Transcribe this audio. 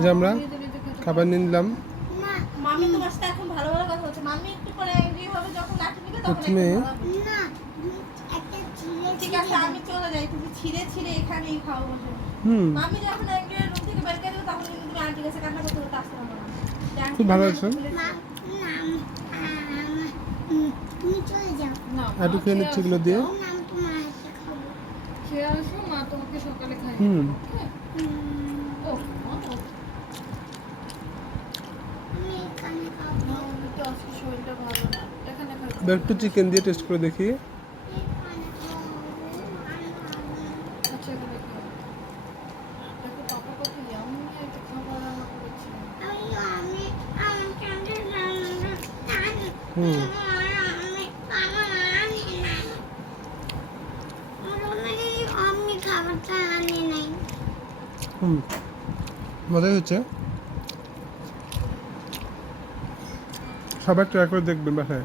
যে আমরা খাবার নিয়ে নিলাম। মামি তোমার সাথে এখন ভালো ভালো কথা বলছে। মামি একটু পরে অ্যাংরি হবে যখন লাঠি নিবে তখন প্রথমে না একটা ছিঁড়ে ঠিক আছে আমি চলে যাই, তুমি ছিঁড়ে ছিঁড়ে এখানেই খাও বসে। মামি যখন অ্যাংরি রুম থেকে বের করে দেবে তখন কিন্তু তুমি আন্টির কাছে কান্না করতে করতে আসতে পারবে না। খুব ভালো আছে। তুমি চলে যাও না একটু খেয়ে নিচ্ছি এগুলো দিয়ে। না তোমার হাতে খাবো। খেয়ে আসো, মা তোমাকে সকালে খাইয়ে ও আমি এখানে খাবো না, আমি তো আজকে শরীরটা ভালো না, এখানে খাবো। একটু চিকেন দিয়ে টেস্ট করে দেখি। আচ্ছা এখানে খাও। দেখো পাপা কত ইয়ামি একটা খাবার রান্না করেছে। আমি কাঁদে খাবারটা আনি নাই। মজাই হচ্ছে, সবাই ট্রাই করে দেখবেন বাসায়।